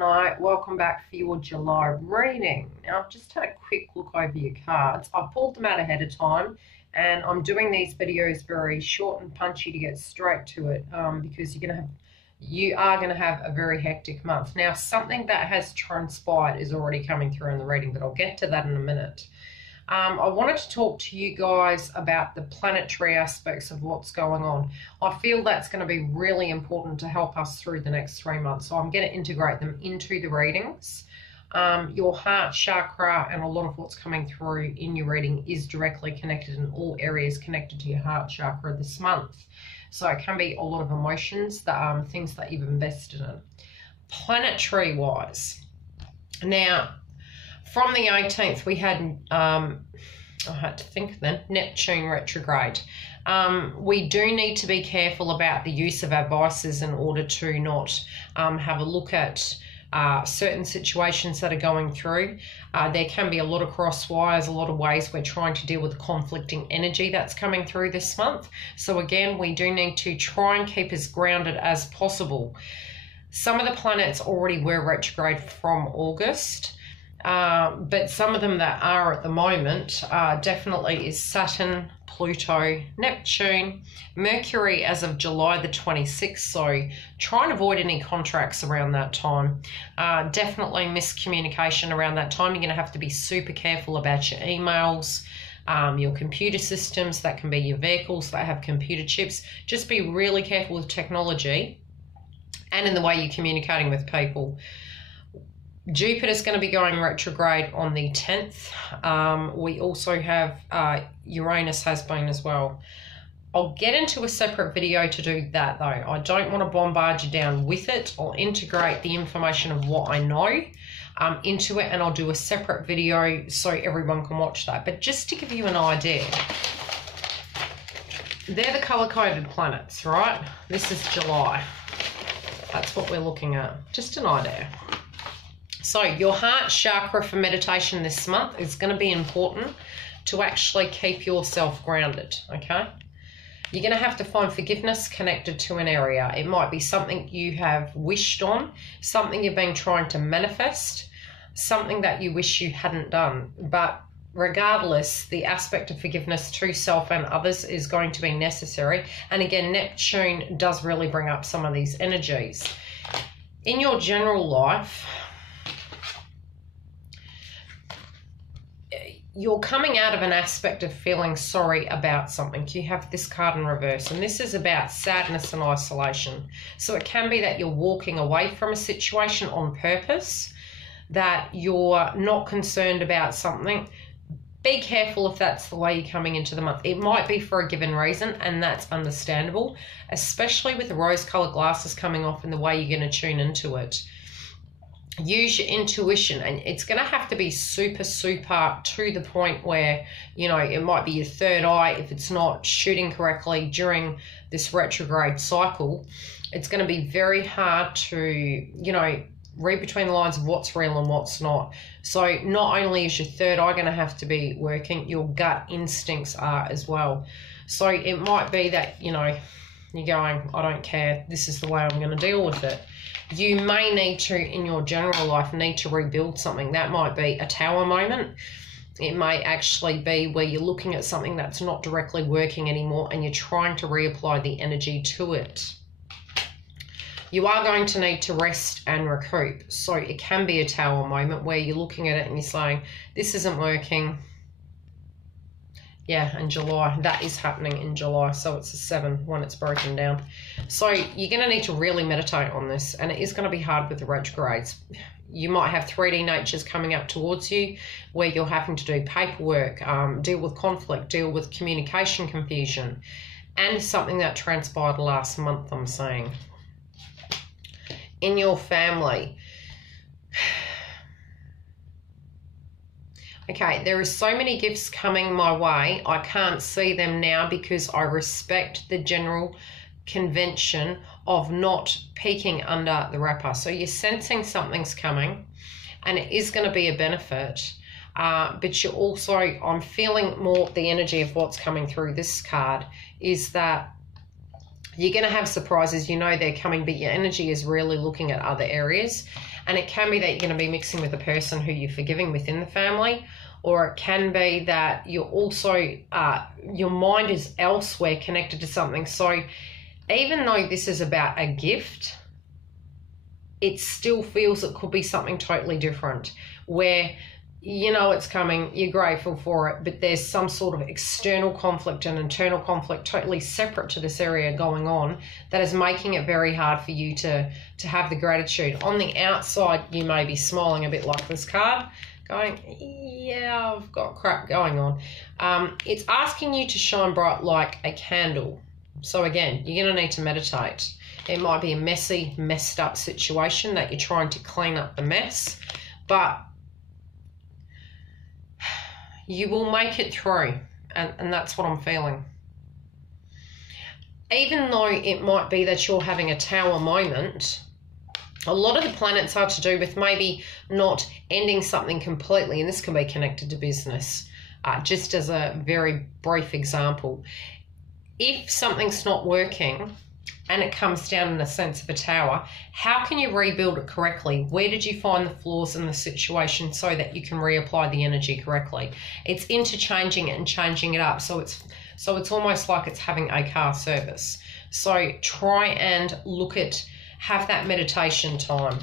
night. Welcome back for your July reading. Now, I've just had a quick look over your cards. I pulled them out ahead of time, and I'm doing these videos very short and punchy to get straight to it because you are going to have a very hectic month. Now, something that has transpired is already coming through in the reading, but I'll get to that in a minute. I wanted to talk to you guys about the planetary aspects of what's going on. I feel that's going to be really important to help us through the next 3 months. So I'm going to integrate them into the readings. Your heart chakra and a lot of what's coming through in your reading is directly connected in all areas connected to your heart chakra this month. So it can be a lot of emotions, things that you've invested in. Planetary wise. Now, from the 18th, we had, I had to think then, Neptune retrograde. We do need to be careful about the use of our vices in order to not have a look at certain situations that are going through. There can be a lot of cross wires, a lot of ways we're trying to deal with conflicting energy that's coming through this month. So again, we do need to try and keep as grounded as possible. Some of the planets already were retrograde from August. But some of them that are at the moment definitely is Saturn, Pluto, Neptune, Mercury as of July the 26th. So try and avoid any contracts around that time. Definitely miscommunication around that time. You're going to have to be super careful about your emails, your computer systems. That can be your vehicles that have computer chips. Just be really careful with technology and in the way you're communicating with people. Jupiter's going to be going retrograde on the 10th. We also have Uranus has been as well. I'll get into a separate video to do that though. I don't want to bombard you down with it. I'll integrate the information of what I know into it, and I'll do a separate video so everyone can watch that. But just to give you an idea, they're the color-coded planets, right? This is July. That's what we're looking at. Just an idea. So your heart chakra for meditation this month is going to be important to actually keep yourself grounded, okay? You're going to have to find forgiveness connected to an area. It might be something you have wished on, something you've been trying to manifest, something that you wish you hadn't done. But regardless, the aspect of forgiveness to self and others is going to be necessary. And again, Neptune does really bring up some of these energies. In your general life, you're coming out of an aspect of feeling sorry about something. You have this card in reverse, and this is about sadness and isolation. So it can be that you're walking away from a situation on purpose, that you're not concerned about something. Be careful if that's the way you're coming into the month. It might be for a given reason, and that's understandable, especially with the rose-colored glasses coming off and the way you're going to tune into it. Use your intuition, and it's going to have to be super to the point where, you know, it might be your third eye if it's not shooting correctly during this retrograde cycle. It's going to be very hard to, you know, read between the lines of what's real and what's not. So not only is your third eye going to have to be working, your gut instincts are as well. So it might be that, you know, you're going, I don't care, this is the way I'm going to deal with it. You may need to, in your general life, need to rebuild something. That might be a tower moment. It may actually be where you're looking at something that's not directly working anymore and you're trying to reapply the energy to it. You are going to need to rest and recoup. So it can be a tower moment where you're looking at it and you're saying, this isn't working. Yeah, in July, that is happening in July. So it's a 7 when it's broken down. So you're going to need to really meditate on this, and it is going to be hard with the retrogrades. You might have 3D natures coming up towards you where you're having to do paperwork, deal with conflict, deal with communication confusion, and something that transpired last month, I'm saying. In your family, okay, there are so many gifts coming my way. I can't see them now because I respect the general convention of not peeking under the wrapper. So you're sensing something's coming and it is going to be a benefit. But you're also, I'm feeling more the energy of what's coming through this card is that You're going to have surprises. You know they're coming, but your energy is really looking at other areas. And it can be that you're going to be mixing with a person who you're forgiving within the family, or it can be that you're also, your mind is elsewhere connected to something. So even though this is about a gift, it still feels it could be something totally different, where you know it's coming, you're grateful for it, but there's some sort of external conflict and internal conflict totally separate to this area going on that is making it very hard for you to have the gratitude. On the outside, you may be smiling a bit like this card, going, yeah, I've got crap going on. It's asking you to shine bright like a candle. So again, you're going to need to meditate. It might be a messy, messed up situation that you're trying to clean up the mess, but you will make it through, and that's what I'm feeling. Even though it might be that you're having a tower moment, a lot of the planets are to do with maybe not ending something completely, and this can be connected to business. Just as a very brief example, if something's not working and it comes down in a sense of a tower, how can you rebuild it correctly? Where did you find the flaws in the situation so that you can reapply the energy correctly? It's interchanging it and changing it up. So it's almost like it's having a car service. So try and have that meditation time.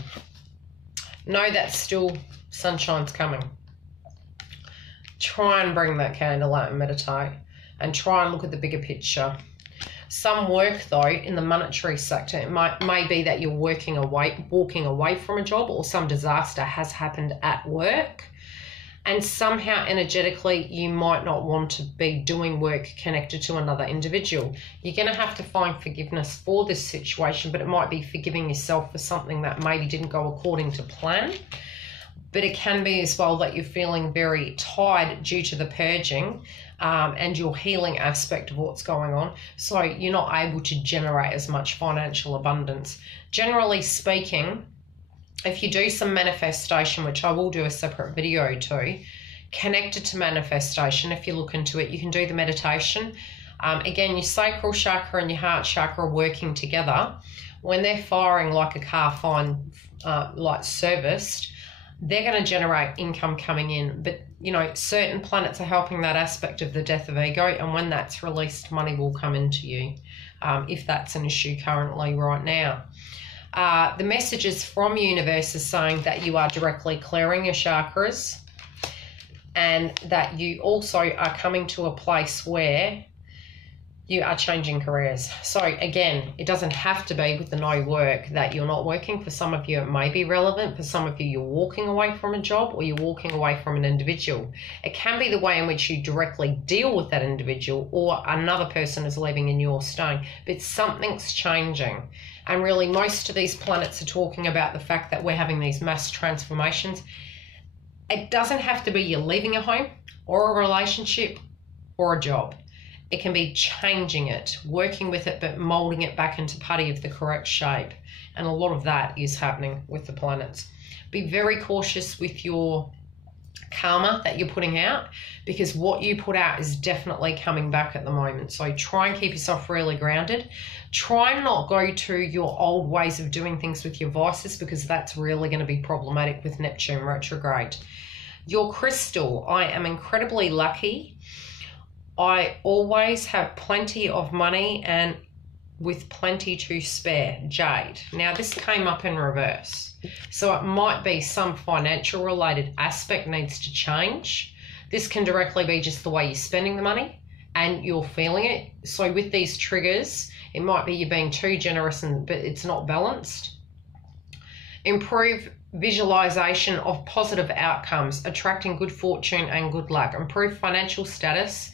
Know that still sunshine's coming. Try and bring that candle out and meditate, and try and look at the bigger picture. Some work, though, in the monetary sector, it may be that you're walking away from a job, or some disaster has happened at work, and somehow energetically you might not want to be doing work connected to another individual. You're going to have to find forgiveness for this situation, but it might be forgiving yourself for something that maybe didn't go according to plan. But it can be as well that you're feeling very tired due to the purging and your healing aspect of what's going on. So you're not able to generate as much financial abundance. Generally speaking, if you do some manifestation, which I will do a separate video to, connected to manifestation, if you look into it, you can do the meditation. Again, your sacral chakra and your heart chakra are working together. When they're firing like a car fine, like serviced, they're going to generate income coming in. But, you know, certain planets are helping that aspect of the death of ego, and when that's released, money will come into you, if that's an issue currently right now. The messages from universe is saying that you are directly clearing your chakras, and that you also are coming to a place where you are changing careers. So again, it doesn't have to be with the no work that you're not working. For some of you, it may be relevant. For some of you, you're walking away from a job, or you're walking away from an individual. It can be the way in which you directly deal with that individual, or another person is leaving and you're staying. But something's changing. And really, most of these planets are talking about the fact that we're having these mass transformations. It doesn't have to be you're leaving a home or a relationship or a job. It can be changing it, working with it, but molding it back into putty of the correct shape. And a lot of that is happening with the planets. Be very cautious with your karma that you're putting out, because what you put out is definitely coming back at the moment. So try and keep yourself really grounded. Try and not go to your old ways of doing things with your vices, because that's really going to be problematic with Neptune retrograde. Your crystal, I am incredibly lucky. I always have plenty of money and with plenty to spare. Jade. Now this came up in reverse. So it might be some financial related aspect needs to change. This can directly be just the way you're spending the money and you're feeling it. So with these triggers, it might be you're being too generous but it's not balanced. Improve visualization of positive outcomes, attracting good fortune and good luck. Improve financial status.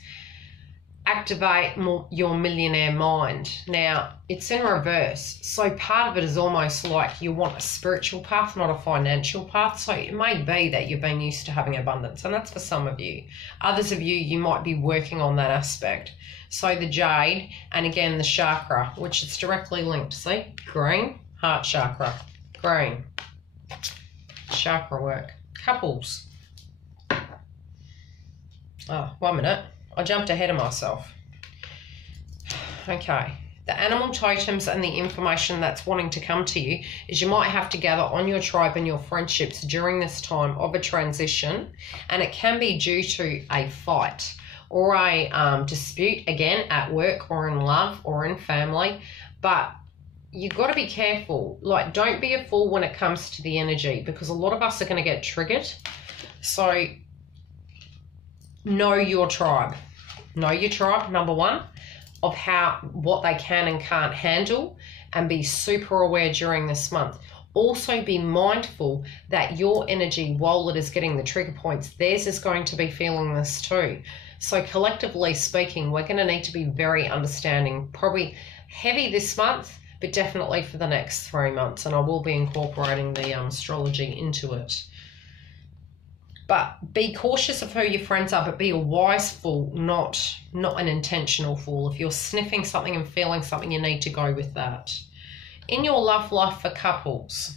Activate your millionaire mind. Now, it's in reverse. So part of it is almost like you want a spiritual path, not a financial path. So it may be that you've been used to having abundance, and that's for some of you. Others of you, you might be working on that aspect. So the jade, and again, the chakra, which is directly linked. See? Green, heart chakra. Green. Chakra work. Couples. Oh, 1 minute. I jumped ahead of myself. Okay, The animal totems and the information that's wanting to come to you is you might have to gather on your tribe and your friendships during this time of a transition, and it can be due to a fight or a dispute, again, at work or in love or in family. But you've got to be careful. Like, don't be a fool when it comes to the energy, because a lot of us are going to get triggered. So know your tribe. Know your tribe, number one, of what they can and can't handle, and be super aware during this month. Also be mindful that your energy, while it is getting the trigger points, theirs is going to be feeling this too. So collectively speaking, we're going to need to be very understanding, probably heavy this month, but definitely for the next 3 months. And I will be incorporating the astrology into it. But be cautious of who your friends are, but be a wise fool, not an intentional fool. If you're sniffing something and feeling something, you need to go with that. In your love life for couples,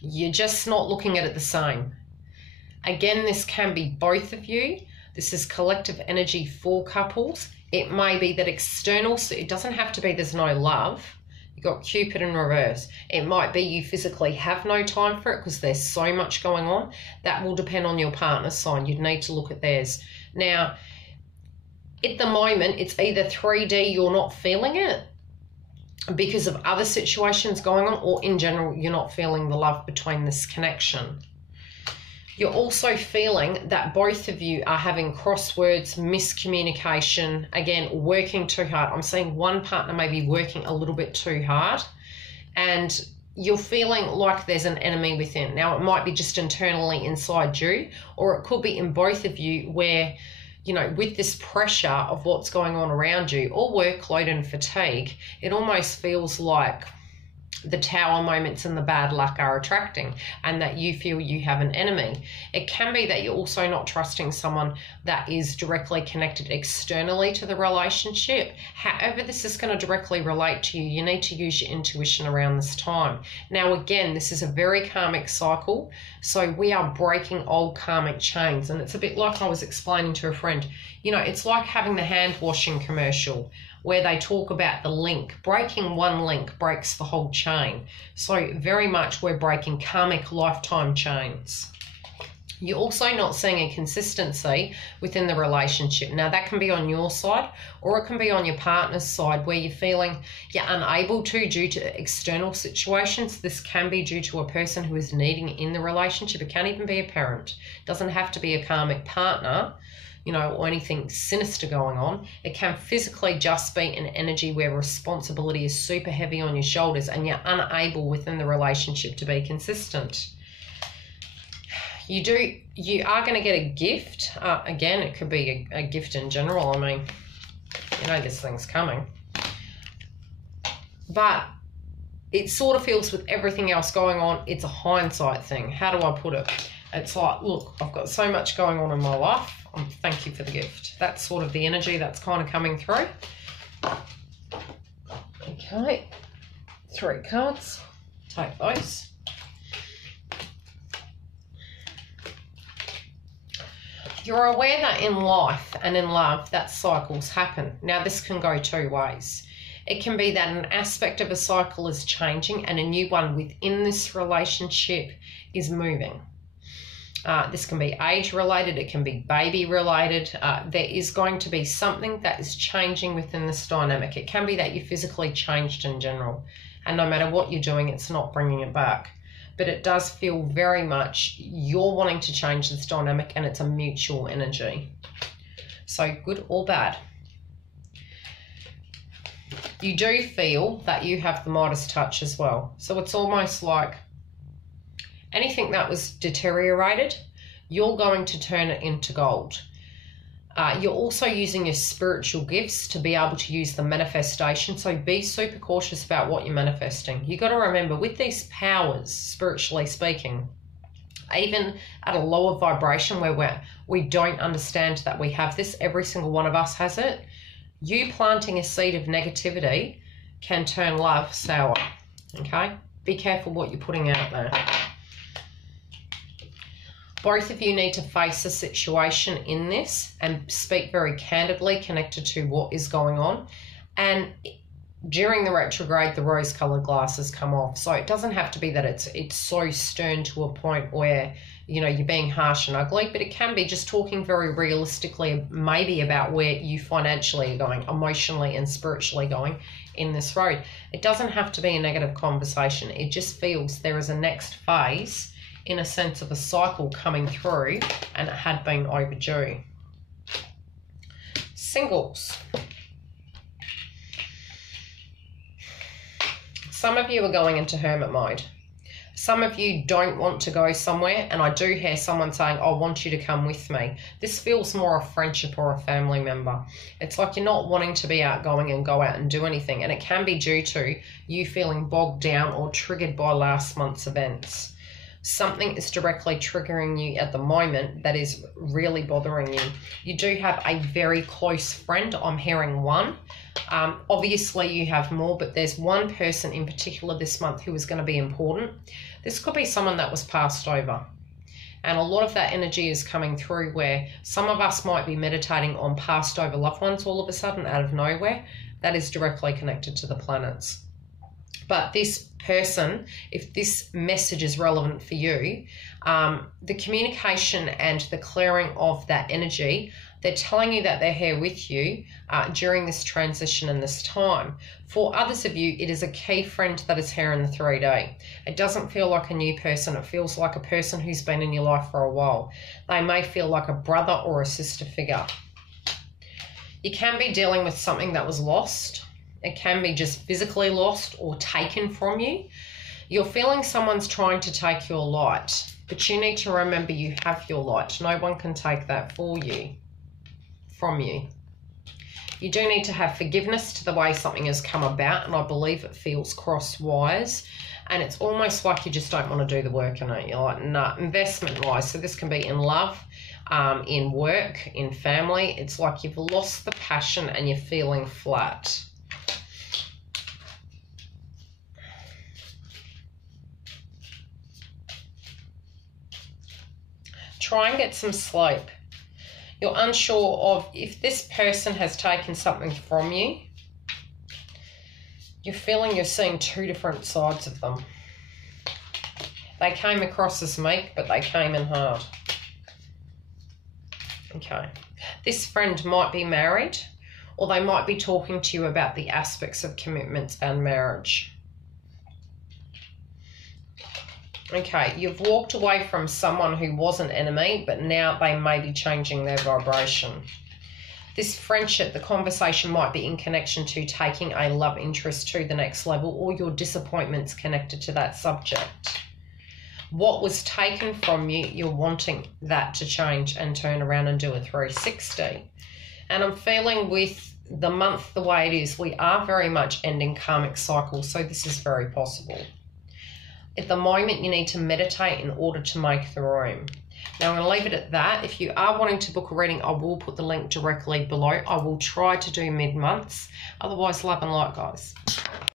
you're just not looking at it the same. Again, this can be both of you. This is collective energy for couples. It may be that external, so it doesn't have to be there's no love. Got Cupid in reverse. It might be you physically have no time for it because there's so much going on. That will depend on your partner's sign. You'd need to look at theirs. Now, at the moment, it's either 3D, you're not feeling it because of other situations going on, or in general, you're not feeling the love between this connection. You're also feeling that both of you are having crosswords, miscommunication, again, working too hard. I'm saying one partner may be working a little bit too hard, and you're feeling like there's an enemy within. Now, it might be just internally inside you, or it could be in both of you where, you know, with this pressure of what's going on around you, or workload and fatigue, it almost feels like the tower moments and the bad luck are attracting, and that you feel you have an enemy. It can be that you're also not trusting someone that is directly connected externally to the relationship. However this is going to directly relate to you, you need to use your intuition around this time. Now, again, this is a very karmic cycle, so we are breaking old karmic chains, and it's a bit like I was explaining to a friend. You know, it's like having the hand washing commercial where they talk about the link. Breaking one link breaks the whole chain. So very much we're breaking karmic lifetime chains. You're also not seeing a consistency within the relationship. Now, that can be on your side, or it can be on your partner's side where you're feeling you're unable to due to external situations. This can be due to a person who is needing in the relationship. It can even be a parent. It doesn't have to be a karmic partner, you know, or anything sinister going on. It can physically just be an energy where responsibility is super heavy on your shoulders and you're unable within the relationship to be consistent. You are going to get a gift. Again, it could be a gift in general. I mean, you know, this thing's coming. But it sort of feels with everything else going on, it's a hindsight thing. How do I put it? It's like, look, I've got so much going on in my life. Thank you for the gift. That's sort of the energy that's kind of coming through. Okay, 3 cards. Take those. You're aware that in life and in love that cycles happen. Now, this can go 2 ways. It can be that an aspect of a cycle is changing and a new one within this relationship is moving. This can be age related, it can be baby related. There is going to be something that is changing within this dynamic. It can be that you physically changed in general, and no matter what you're doing, it's not bringing it back. But it does feel very much you're wanting to change this dynamic, and it's a mutual energy. So good or bad. You do feel that you have the Midas touch as well. So it's almost like anything that was deteriorated, you're going to turn it into gold. You're also using your spiritual gifts to be able to use the manifestation. So be super cautious about what you're manifesting. You got to remember, with these powers, spiritually speaking, even at a lower vibration where we don't understand that we have this, every single one of us has it. You planting a seed of negativity can turn love sour. Okay? Be careful what you're putting out there. Both of you need to face the situation in this and speak very candidly, connected to what is going on. And during the retrograde, the rose-colored glasses come off. So it doesn't have to be that it's so stern to a point where, you know, you're being harsh and ugly, but it can be just talking very realistically, maybe about where you financially are going, emotionally and spiritually going in this road. It doesn't have to be a negative conversation. It just feels there is a next phase, in a sense of a cycle coming through, and it had been overdue. Singles. Some of you are going into hermit mode. Some of you don't want to go somewhere, and I do hear someone saying, I want you to come with me. This feels more a friendship or a family member. It's like you're not wanting to be outgoing and go out and do anything, and it can be due to you feeling bogged down or triggered by last month's events. Something is directly triggering you at the moment that is really bothering you. You do have a very close friend. I'm hearing one. Obviously you have more, but there's one person in particular this month who is going to be important. This could be someone that was passed over. And a lot of that energy is coming through where some of us might be meditating on passed over loved ones all of a sudden out of nowhere. That is directly connected to the planets. But this person, if this message is relevant for you, the communication and the clearing of that energy, they're telling you that they're here with you during this transition and this time. For others of you, it is a key friend that is here in the 3D. It doesn't feel like a new person. It feels like a person who's been in your life for a while. They may feel like a brother or a sister figure. You can be dealing with something that was lost. It can be just physically lost or taken from you. You're feeling someone's trying to take your light, but you need to remember you have your light. No one can take that for you, from you. You do need to have forgiveness to the way something has come about, and I believe it feels cross-wise, and it's almost like you just don't want to do the work in it. You're like, nah, investment-wise. So this can be in love, in work, in family. It's like you've lost the passion and you're feeling flat. Try and get some sleep. You're unsure of if this person has taken something from you. You're feeling you're seeing two different sides of them. They came across as meek, but they came in hard. Okay. This friend might be married, or they might be talking to you about the aspects of commitments and marriage. Okay, you've walked away from someone who was an enemy, but now they may be changing their vibration. This friendship, the conversation might be in connection to taking a love interest to the next level, or your disappointments connected to that subject. What was taken from you, you're wanting that to change and turn around and do a 360. And I'm feeling with the month the way it is, we are very much ending karmic cycles, so this is very possible. At the moment, you need to meditate in order to make the room. Now, I'm going to leave it at that. If you are wanting to book a reading, I will put the link directly below. I will try to do mid-months. Otherwise, love and light, guys.